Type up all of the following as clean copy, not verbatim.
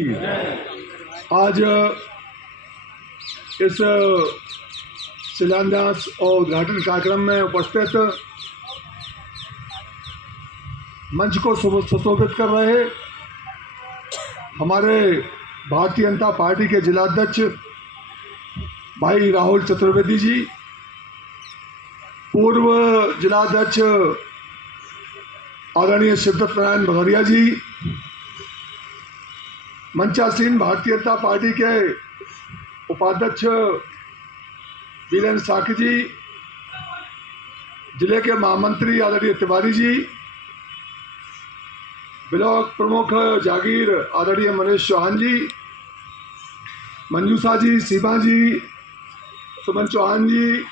आज इस शिलान्यास और उद्घाटन कार्यक्रम में उपस्थित मंच को सुशोभित कर रहे हमारे भारतीय जनता पार्टी के जिलाध्यक्ष भाई राहुल चतुर्वेदी जी, पूर्व जिलाध्यक्ष आदरणीय शिवदत्त नारायण भदौरिया जी, मंचासीन भारतीय जनता पार्टी के उपाध्यक्ष वीरेंद्र साकी जी, जिले के महामंत्री आदरणीय तिवारी जी, ब्लॉक प्रमुख जागीर आदरणीय मनीष चौहान जी, मंजूषा जी, सीमा जी, सुमन चौहान जी,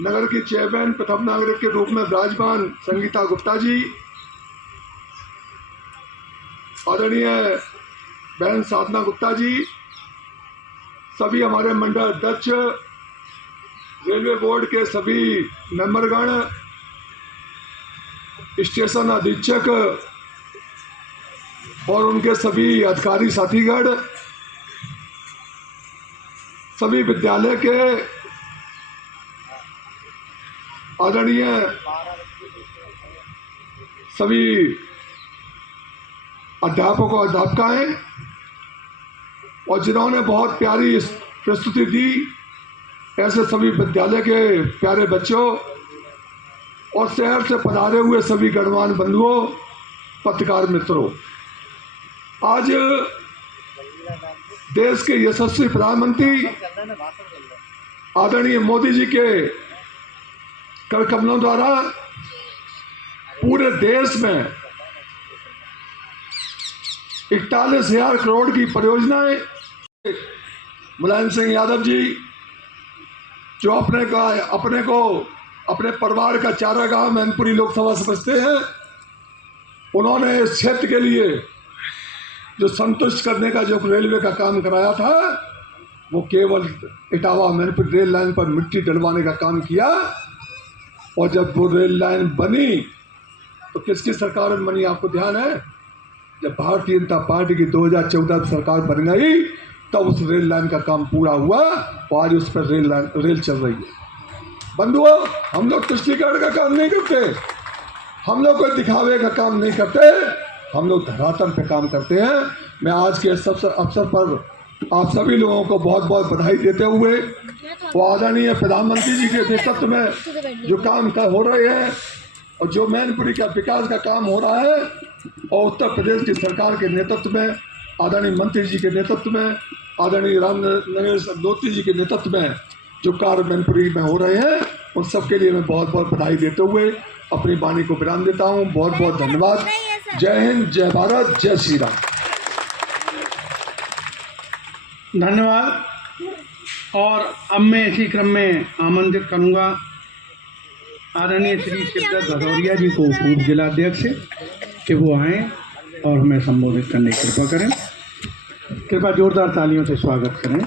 नगर की चेयरमैन प्रथम नागरिक के रूप में विराजमान संगीता गुप्ता जी, आदरणीय बहन साधना गुप्ता जी, सभी हमारे मंडल अध्यक्ष, रेलवे बोर्ड के सभी मेंबरगण, स्टेशन अधीक्षक और उनके सभी अधिकारी साथीगण, सभी विद्यालय के आदरणीय सभी अध्यापक और अध्यापिकाएं और जिन्होंने बहुत प्यारी प्रस्तुति दी, ऐसे सभी विद्यालय के प्यारे बच्चों और शहर से पधारे हुए सभी गणमान्य बंधुओं, पत्रकार मित्रों, आज देश के यशस्वी प्रधानमंत्री आदरणीय मोदी जी के कर कमलों द्वारा पूरे देश में 41,000 करोड़ की परियोजनाएं, मुलायम सिंह यादव जी जो अपने परिवार का चारागाह मैनपुरी लोकसभा समझते हैं, उन्होंने इस क्षेत्र के लिए जो संतुष्ट करने का जो रेलवे का काम कराया था, वो केवल इटावा मैनपुरी रेल लाइन पर मिट्टी डलवाने का काम किया। और जब वो रेल लाइन बनी तो किसकी सरकार में बनी, आपको ध्यान है? जब भारतीय जनता पार्टी की 2014 सरकार बन गई तब उस रेल लाइन का काम पूरा हुआ और आज उस पर रेल चल रही है। बंधुओं, हम लोग तुष्टीकरण का काम नहीं करते, हम लोग कोई दिखावे का काम नहीं करते, हम लोग धरातल पे काम करते हैं। मैं आज के इस अवसर पर आप सभी लोगों को बहुत बहुत बधाई देते हुए वो आदरणीय प्रधानमंत्री जी के नेतृत्व में जो काम हो रहे हैं और जो मैनपुरी का विकास का काम हो रहा है और उत्तर प्रदेश की सरकार के नेतृत्व में, आदरणीय मंत्री जी के नेतृत्व में, आदरणीय राम नरेश अग्नोत्री जी के नेतृत्व में जो कार्य मैनपुरी में हो रहे हैं, उन सबके लिए मैं बहुत बहुत बधाई देते हुए अपनी वाणी को विराम देता हूँ। बहुत बहुत धन्यवाद। जय हिंद, जय भारत, जय श्री राम। धन्यवाद। और अब मैं इसी क्रम में आमंत्रित करूंगा आदरणीय श्री शिवदत्त भदौरिया जी को, पूर्व जिलाध्यक्ष, कि वो आएँ और हमें संबोधित करने की कृपा करें। कृपया जोरदार तालियों से स्वागत करें।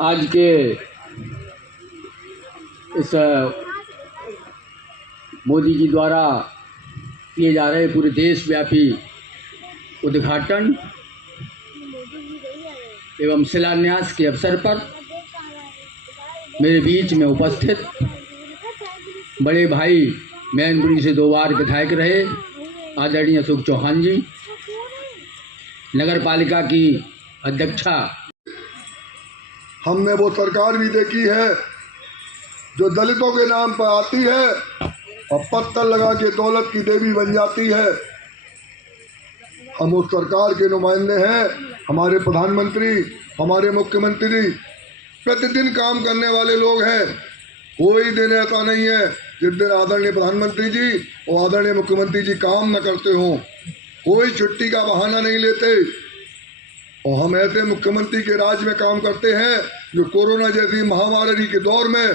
आज के इस मोदी जी द्वारा किए जा रहे पूरे देशव्यापी उद्घाटन एवं शिलान्यास के अवसर पर मेरे बीच में उपस्थित बड़े भाई, मैनपुरी से 2 बार विधायक रहे आदरणीय अशोक चौहान जी, नगर पालिका की अध्यक्षा, हमने वो सरकार भी देखी है जो दलितों के नाम पर आती है और पत्थर लगा के दौलत की देवी बन जाती है। हम उस सरकार के नुमाइंदे हैं। हमारे प्रधानमंत्री, हमारे मुख्यमंत्री प्रतिदिन काम करने वाले लोग हैं। कोई दिन ऐसा नहीं है जिस दिन आदरणीय प्रधानमंत्री जी और आदरणीय मुख्यमंत्री जी काम न करते हों। कोई छुट्टी का बहाना नहीं लेते। और हम ऐसे मुख्यमंत्री के राज में काम करते हैं जो कोरोना जैसी महामारी के दौर में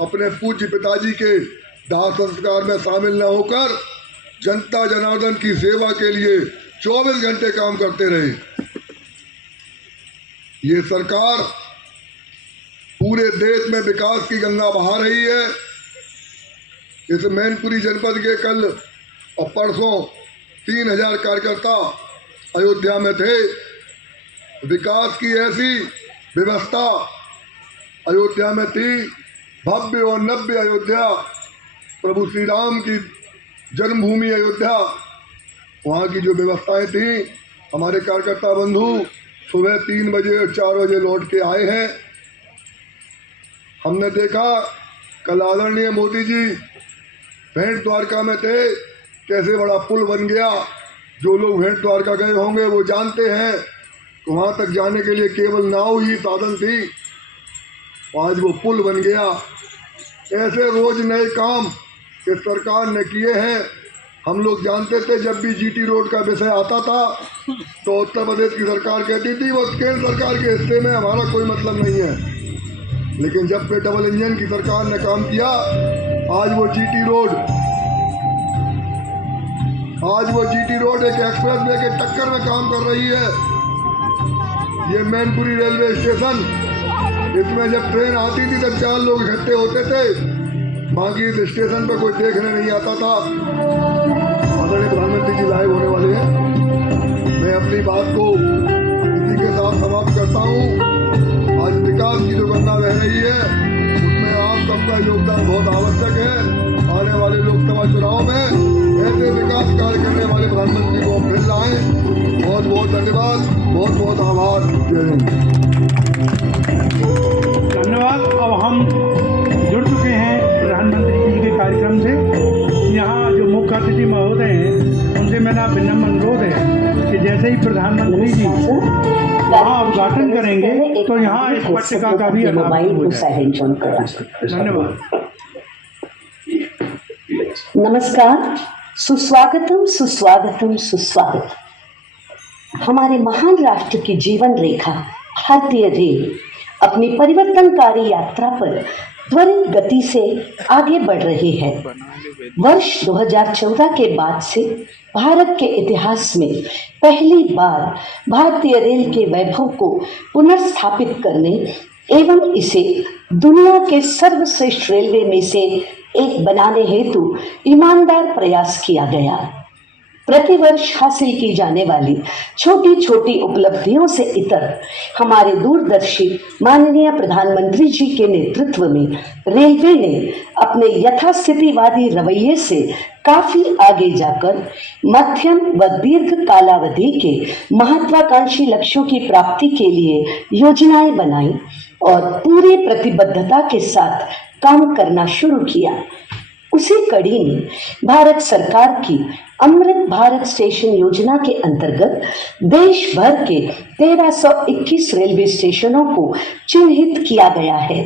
अपने पूज्य पिताजी के दाह संस्कार में शामिल न होकर जनता जनार्दन की सेवा के लिए 24 घंटे काम करते रहे। ये सरकार पूरे देश में विकास की गंगा बहा रही है। इस मैनपुरी जनपद के कल और परसों 3000 कार्यकर्ता अयोध्या में थे। विकास की ऐसी व्यवस्था अयोध्या में थी, भव्य और नव्य अयोध्या, प्रभु श्री राम की जन्मभूमि अयोध्या। वहाँ की जो व्यवस्थाएं थी, हमारे कार्यकर्ता बंधु सुबह 3 बजे और 4 बजे लौट के आए हैं। हमने देखा कल आदरणीय मोदी जी भेंट द्वारका में थे, कैसे बड़ा पुल बन गया। जो लोग भेंट द्वारका गए होंगे वो जानते हैं तो वहाँ तक जाने के लिए केवल नाव ही साधन थी, आज वो पुल बन गया। ऐसे रोज नए काम इस सरकार ने किए हैं। हम लोग जानते थे जब भी जीटी रोड का विषय आता था तो उत्तर प्रदेश की सरकार कहती थी वो केंद्र सरकार के हिस्से में, हमारा कोई मतलब नहीं है। लेकिन जब से डबल इंजन की सरकार ने काम किया, आज वो जीटी रोड एक एक्सप्रेसवे के टक्कर में काम कर रही है। ये मैनपुरी रेलवे स्टेशन, इसमें जब ट्रेन आती थी तब 4 लोग इकट्ठे होते थे, बाकी इस स्टेशन पर कोई देखने नहीं आता था। आदरणीय प्रधानमंत्री जी लाइव होने वाले हैं। मैं अपनी बात को इसी के साथ समाप्त करता हूँ। आज विकास की जो गंगा बह रही है उसमें आप सबका योगदान बहुत आवश्यक है। आने वाले लोकसभा चुनाव में ऐसे विकास कार्य करने वाले प्रधानमंत्री को फिर लाएं। बहुत बहुत धन्यवाद, बहुत बहुत आभार। जय हिंद। धन्यवाद। अब हम जुड़ चुके हैं प्रधानमंत्री जी के कार्यक्रम से। यहाँ जो मुख्य अतिथि महोदय हैं उनसे मेरा विनम्र अनुरोध है कि जैसे ही प्रधानमंत्री जी वहाँ उद्घाटन करेंगे तो यहाँ इस पट्टिका का भी धन्यवाद। नमस्कार, सुस्वागतम सुस्वागतम सुस्वागत। हमारे महान राष्ट्र की जीवन रेखा भारतीय रेल अपनी परिवर्तनकारी यात्रा पर त्वरित गति से आगे बढ़ रही है। वर्ष 2014 के बाद से भारत के इतिहास में पहली बार भारतीय रेल के वैभव को पुनर्स्थापित करने एवं इसे दुनिया के सर्वश्रेष्ठ रेलवे में से एक बनाने हेतु ईमानदार प्रयास किया गया। प्रतिवर्ष हासिल की जाने वाली छोटी छोटी उपलब्धियों से इतर हमारे दूरदर्शी माननीय प्रधानमंत्री जी के नेतृत्व में रेलवे ने अपने यथास्थितिवादी रवैये से काफी आगे जाकर मध्यम व दीर्घ कालावधि के महत्वाकांक्षी लक्ष्यों की प्राप्ति के लिए योजनाएं बनाई और पूरी प्रतिबद्धता के साथ काम करना शुरू किया। उसी कड़ी में भारत सरकार की अमृत भारत स्टेशन योजना के अंतर्गत देश भर के 1321 रेलवे स्टेशनों को चिन्हित किया गया है।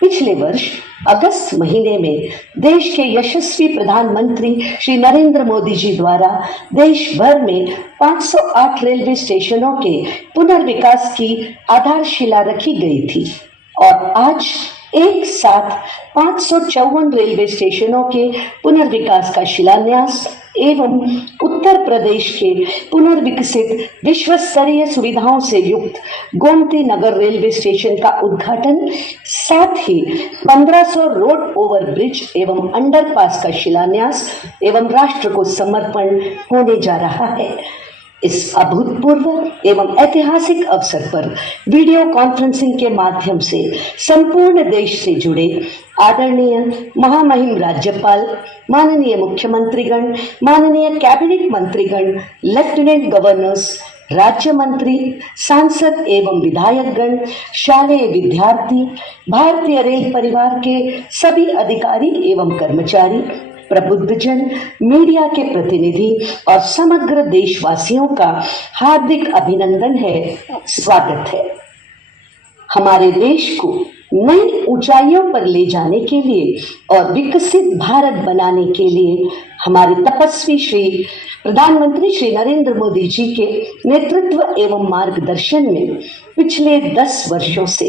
पिछले वर्ष अगस्त महीने में देश के यशस्वी प्रधानमंत्री श्री नरेंद्र मोदी जी द्वारा देश भर में 508 रेलवे स्टेशनों के पुनर्विकास की आधारशिला रखी गई थी और आज एक साथ 554 रेलवे स्टेशनों के पुनर्विकास का शिलान्यास एवं उत्तर प्रदेश के पुनर्विकसित विश्व स्तरीय सुविधाओं से युक्त गोमती नगर रेलवे स्टेशन का उद्घाटन, साथ ही 1500 रोड ओवर ब्रिज एवं अंडरपास का शिलान्यास एवं राष्ट्र को समर्पण होने जा रहा है। इस अभूतपूर्व एवं ऐतिहासिक अवसर पर वीडियो कॉन्फ्रेंसिंग के माध्यम से संपूर्ण देश से जुड़े आदरणीय महामहिम राज्यपाल, माननीय मुख्यमंत्रीगण, माननीय कैबिनेट मंत्रीगण, लेफ्टिनेंट गवर्नर्स, राज्य मंत्री, सांसद एवं विधायकगण, शालेय विद्यार्थी, भारतीय रेल परिवार के सभी अधिकारी एवं कर्मचारी, प्रबुद्धजन, मीडिया के प्रतिनिधि और समग्र देशवासियों का हार्दिक अभिनंदन है, स्वागत है। हमारे देश को नई ऊंचाइयों पर ले जाने के लिए और विकसित भारत बनाने के लिए हमारे तपस्वी श्री प्रधानमंत्री श्री नरेंद्र मोदी जी के नेतृत्व एवं मार्गदर्शन में पिछले 10 वर्षों से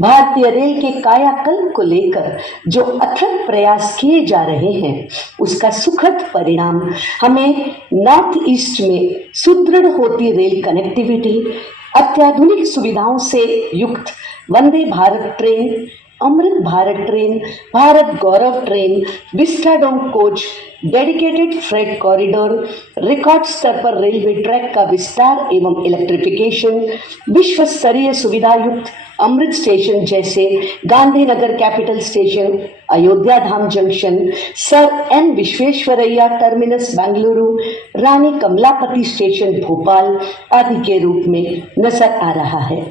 भारतीय रेल के कायाकल्प को लेकर जो अथक प्रयास किए जा रहे हैं, उसका सुखद परिणाम हमें नॉर्थ ईस्ट में सुदृढ़ होती रेल कनेक्टिविटी, अत्याधुनिक सुविधाओं से युक्त Vande Bharat train, Amrit Bharat train, Bharat Gaurav train, vistadome coach, dedicated freight corridor, record स्तर पर रेलवे ट्रैक का विस्तार एवं इलेक्ट्रिफिकेशन, विश्व स्तरीय सुविधा युक्त अमृत स्टेशन जैसे Gandhinagar capital station, Ayodhya Dham junction, sir N Visvesvaraya terminus Bengaluru, Rani Kamlapati station Bhopal आदि के रूप में नजर आ रहा है।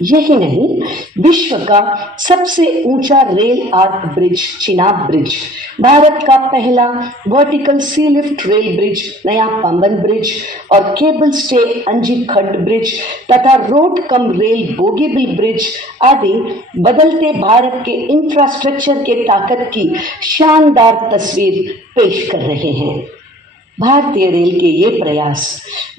यही नहीं, विश्व का सबसे ऊंचा rail arch bridge Chenab bridge, Bharat का पहला वर्टिकल सी लिफ्ट रेल ब्रिज नया पाम्बन ब्रिज और केबल स्टे अंजी खड्ड ब्रिज तथा road cum rail Bogibeel bridge आदि बदलते भारत के इंफ्रास्ट्रक्चर के ताकत की शानदार तस्वीर पेश कर रहे हैं। भारतीय रेल के ये प्रयास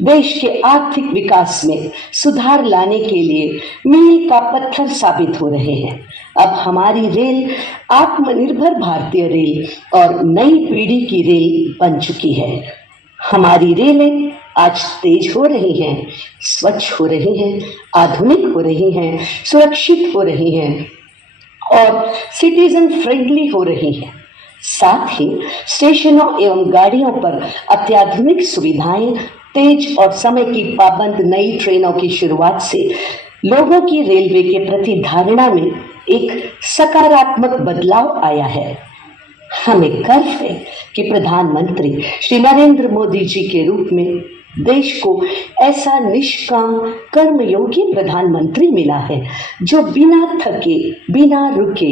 देश के आर्थिक विकास में सुधार लाने के लिए मील का पत्थर साबित हो रहे हैं। अब हमारी रेल आत्मनिर्भर भारतीय रेल और नई पीढ़ी की रेल बन चुकी है। हमारी रेलें आज तेज हो रही हैं, स्वच्छ हो रही हैं, आधुनिक हो रही हैं, सुरक्षित हो रही हैं और सिटीजन फ्रेंडली हो रही हैं। साथ ही स्टेशनों एवं गाड़ियों पर अत्याधुनिक सुविधाएं, तेज और समय की पाबंद नई ट्रेनों की शुरुआत से लोगों की रेलवे के प्रति धारणा में एक सकारात्मक बदलाव आया है। हमें गर्व है कि प्रधानमंत्री श्री नरेंद्र मोदी जी के रूप में देश को ऐसा निष्काम कर्मयोगी प्रधानमंत्री मिला है जो बिना थके, बिना रुके,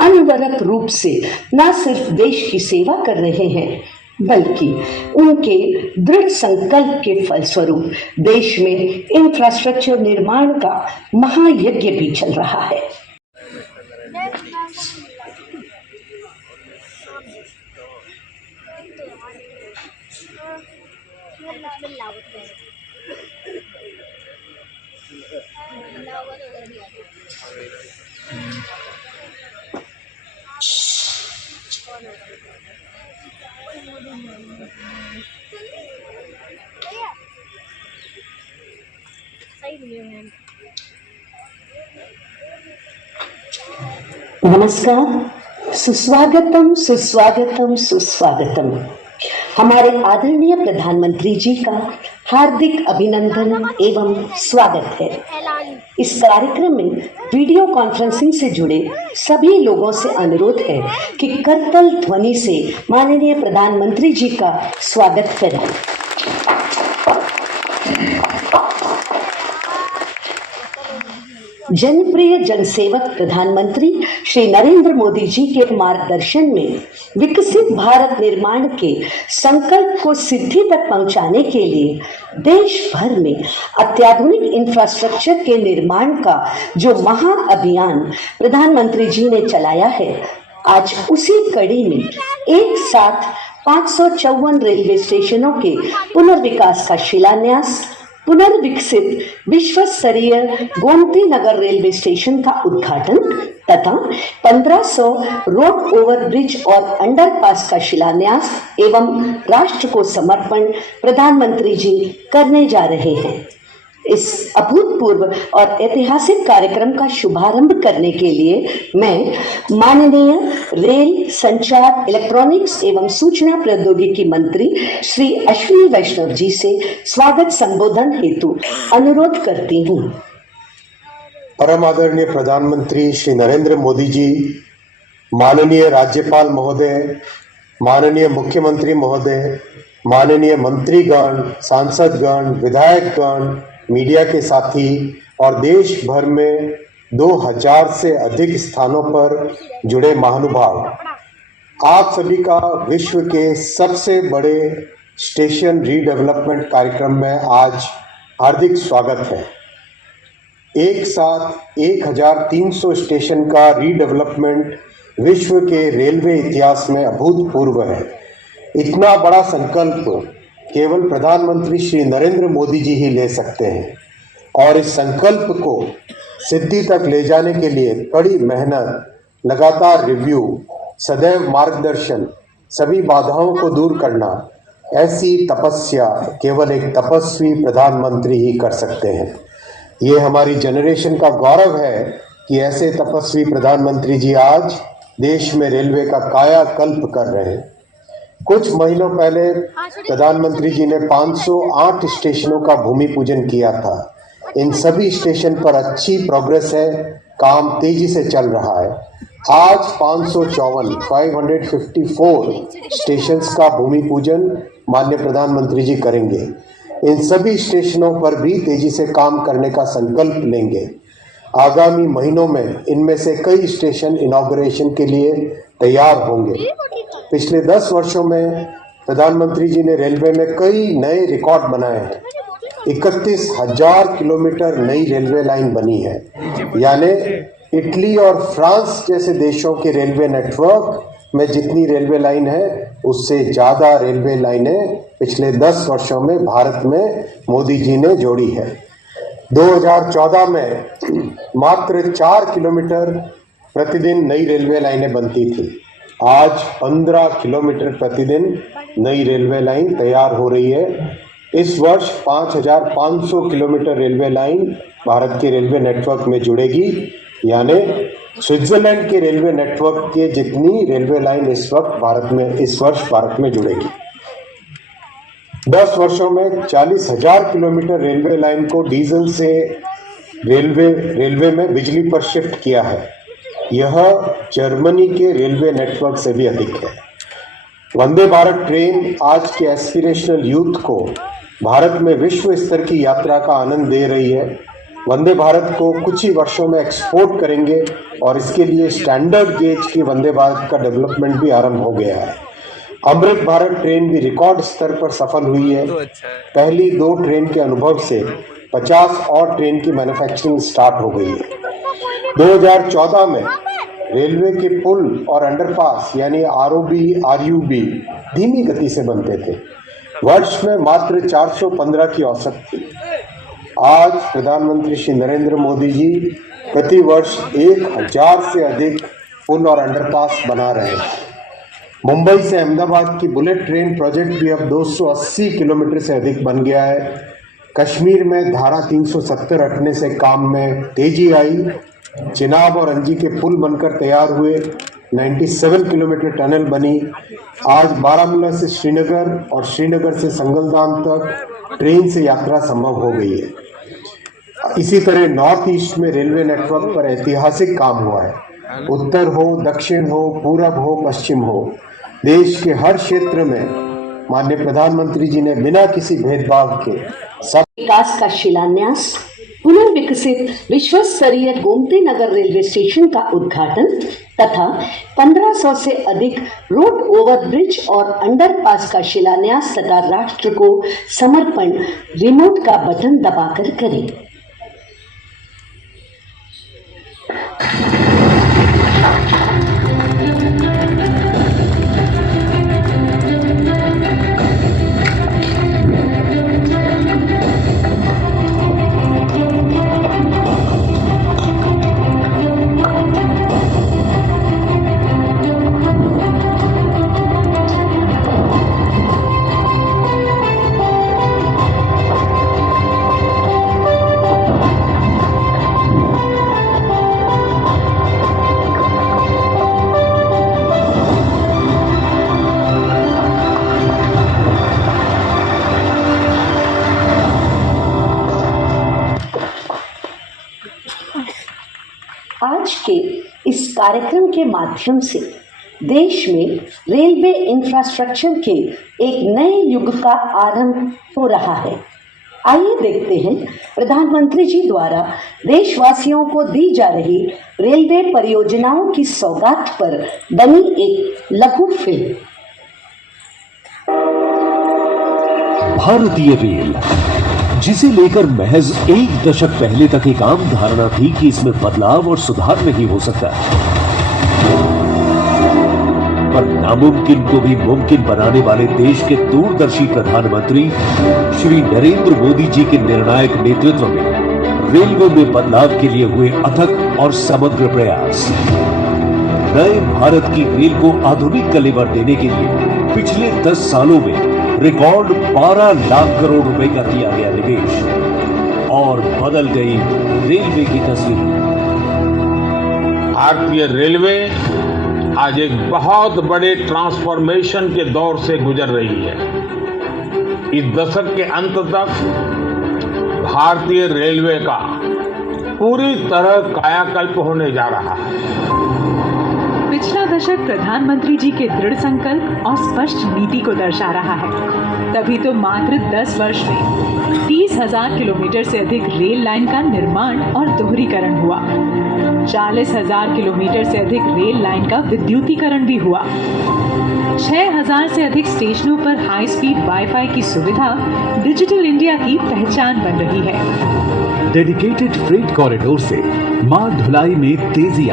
अनवरत रूप से न सिर्फ देश की सेवा कर रहे हैं, बल्कि उनके दृढ़ संकल्प के फलस्वरूप देश में इंफ्रास्ट्रक्चर निर्माण का महायज्ञ भी चल रहा है। नमस्कार, सुस्वागतम सुस्वागतम सुस्वागतम। हमारे आदरणीय प्रधानमंत्री जी का हार्दिक अभिनंदन एवं स्वागत है। इस कार्यक्रम में वीडियो कॉन्फ्रेंसिंग से जुड़े सभी लोगों से अनुरोध है कि करतल ध्वनि से माननीय प्रधानमंत्री जी का स्वागत करें। जनप्रिय जनसेवक प्रधानमंत्री श्री नरेंद्र मोदी जी के मार्गदर्शन में विकसित भारत निर्माण के संकल्प को सिद्धि तक पहुंचाने के लिए देश भर में अत्याधुनिक इंफ्रास्ट्रक्चर के निर्माण का जो महाअभियान प्रधानमंत्री जी ने चलाया है, आज उसी कड़ी में एक साथ 554 रेलवे स्टेशनों के पुनर्विकास का शिलान्यास, पुनर्विकसित विश्व स्तरीय गोमती नगर रेलवे स्टेशन का उद्घाटन तथा 1500 रोड ओवर ब्रिज और अंडरपास का शिलान्यास एवं राष्ट्र को समर्पण प्रधानमंत्री जी करने जा रहे हैं। इस अभूतपूर्व और ऐतिहासिक कार्यक्रम का शुभारंभ करने के लिए मैं माननीय रेल, संचार, इलेक्ट्रॉनिक्स एवं सूचना प्रौद्योगिकी मंत्री श्री अश्विनी वैष्णव जी से स्वागत संबोधन हेतु अनुरोध करती हूँ। परम आदरणीय प्रधानमंत्री श्री नरेंद्र मोदी जी, माननीय राज्यपाल महोदय, माननीय मुख्यमंत्री महोदय, माननीय मंत्रीगण, सांसदगण, विधायकगण, मीडिया के साथी और देश भर में 2000 से अधिक स्थानों पर जुड़े महानुभाव, आप सभी का विश्व के सबसे बड़े स्टेशन रीडेवलपमेंट कार्यक्रम में आज हार्दिक स्वागत है। एक साथ 1300 स्टेशन का रीडेवलपमेंट विश्व के रेलवे इतिहास में अभूतपूर्व है। इतना बड़ा संकल्प केवल प्रधानमंत्री श्री नरेंद्र मोदी जी ही ले सकते हैं और इस संकल्प को सिद्धि तक ले जाने के लिए कड़ी मेहनत, लगातार रिव्यू, सदैव मार्गदर्शन, सभी बाधाओं को दूर करना, ऐसी तपस्या केवल एक तपस्वी प्रधानमंत्री ही कर सकते हैं। ये हमारी जनरेशन का गौरव है कि ऐसे तपस्वी प्रधानमंत्री जी आज देश में रेलवे का कायाकल्प कर रहे हैं। कुछ महीनों पहले प्रधानमंत्री जी ने 508 स्टेशनों का भूमि पूजन किया था। इन सभी स्टेशन पर अच्छी प्रोग्रेस है, काम तेजी से चल रहा है। आज 554 स्टेशंस का भूमि पूजन माननीय प्रधानमंत्री जी करेंगे। इन सभी स्टेशनों पर भी तेजी से काम करने का संकल्प लेंगे। आगामी महीनों में इनमें से कई स्टेशन इनॉग्रेशन के लिए तैयार होंगे। पिछले 10 वर्षों में प्रधानमंत्री जी ने रेलवे में कई नए रिकॉर्ड बनाए हैं। 31,000 किलोमीटर नई रेलवे लाइन बनी है, यानी इटली और फ्रांस जैसे देशों के रेलवे नेटवर्क में जितनी रेलवे लाइन है उससे ज़्यादा रेलवे लाइनें पिछले 10 वर्षों में भारत में मोदी जी ने जोड़ी है। 2014 में मात्र 4 किलोमीटर प्रतिदिन नई रेलवे लाइनें बनती थी। आज 15 किलोमीटर प्रतिदिन नई रेलवे लाइन तैयार हो रही है। इस वर्ष 5,500 किलोमीटर रेलवे लाइन भारत के रेलवे नेटवर्क में जुड़ेगी, यानी स्विट्जरलैंड के रेलवे नेटवर्क के जितनी रेलवे लाइन इस वर्ष भारत में जुड़ेगी। 10 वर्षों में 40,000 किलोमीटर रेलवे लाइन को डीजल से रेलवे में बिजली पर शिफ्ट किया है। यह जर्मनी के रेलवे नेटवर्क से भी अधिक है। वंदे भारत ट्रेन आज के एस्पिरेशनल यूथ को भारत में विश्व स्तर की यात्रा का आनंद दे रही है। वंदे भारत को कुछ ही वर्षों में एक्सपोर्ट करेंगे और इसके लिए स्टैंडर्ड गेज की वंदे भारत का डेवलपमेंट भी आरंभ हो गया है। अमृत भारत ट्रेन भी रिकॉर्ड स्तर पर सफल हुई है। पहली 2 ट्रेन के अनुभव से 50 और ट्रेन की मैन्युफैक्चरिंग स्टार्ट हो गई है। 2014 में रेलवे के पुल और अंडरपास यानी ROB धीमी गति से बनते थे। वर्ष में मात्र 415 की औसत थी। आज प्रधानमंत्री श्री नरेंद्र मोदी जी प्रति वर्ष 1000 से अधिक पुल और अंडरपास बना रहे हैं। मुंबई से अहमदाबाद की बुलेट ट्रेन प्रोजेक्ट भी अब 280 किलोमीटर से अधिक बन गया है। कश्मीर में धारा 370 हटने से काम में तेजी आई। चिनाब और अंजी के पुल बनकर तैयार हुए। 97 किलोमीटर टनल बनी। आज बारामूला से श्रीनगर और श्रीनगर से संगलदाम तक ट्रेन से यात्रा संभव हो गई है। इसी तरह नॉर्थ ईस्ट में रेलवे नेटवर्क पर ऐतिहासिक काम हुआ है। उत्तर हो, दक्षिण हो, पूरब हो, पश्चिम हो, देश के हर क्षेत्र में माननीय प्रधानमंत्री जी ने बिना किसी भेदभाव के सब विकास का शिलान्यास, पुनर्विकसित विश्व स्तरीय गोमती नगर रेलवे स्टेशन का उद्घाटन तथा 1500 से अधिक रोड ओवरब्रिज और अंडरपास का शिलान्यास तथा राष्ट्र को समर्पण रिमोट का बटन दबाकर करें। आज के इस कार्यक्रम के माध्यम से देश में रेलवे इंफ्रास्ट्रक्चर के एक नए युग का आरंभ हो रहा है। आइए देखते हैं प्रधानमंत्री जी द्वारा देशवासियों को दी जा रही रेलवे परियोजनाओं की सौगात पर बनी एक लघु फिल्म। भारतीय रेल जिसे लेकर महज एक दशक पहले तक एक आम धारणा थी कि इसमें बदलाव और सुधार नहीं हो सकता, पर नामुमकिन को भी मुमकिन बनाने वाले देश के दूरदर्शी प्रधानमंत्री श्री नरेंद्र मोदी जी के निर्णायक नेतृत्व में रेलवे में बदलाव के लिए हुए अथक और समग्र प्रयास। नए भारत की रेल को आधुनिक कलेवर देने के लिए पिछले 10 सालों में रिकॉर्ड 12 लाख करोड़ रुपए का किया गया निवेश और बदल गई रेलवे की तस्वीर। भारतीय रेलवे आज एक बहुत बड़े ट्रांसफॉर्मेशन के दौर से गुजर रही है। इस दशक के अंत तक भारतीय रेलवे का पूरी तरह कायाकल्प होने जा रहा है। पिछला दशक प्रधानमंत्री जी के दृढ़ संकल्प और स्पष्ट नीति को दर्शा रहा है। तभी तो मात्र 10 वर्ष में 30,000 किलोमीटर से अधिक रेल लाइन का निर्माण और दोहरीकरण हुआ। 40,000 किलोमीटर से अधिक रेल लाइन का विद्युतीकरण भी हुआ। 6,000 से अधिक स्टेशनों पर हाई स्पीड वाईफाई की सुविधा डिजिटल इंडिया की पहचान बन रही है। डेडिकेटेड फ्रेट कॉरिडोर से माल ढुलाई में तेजी आई।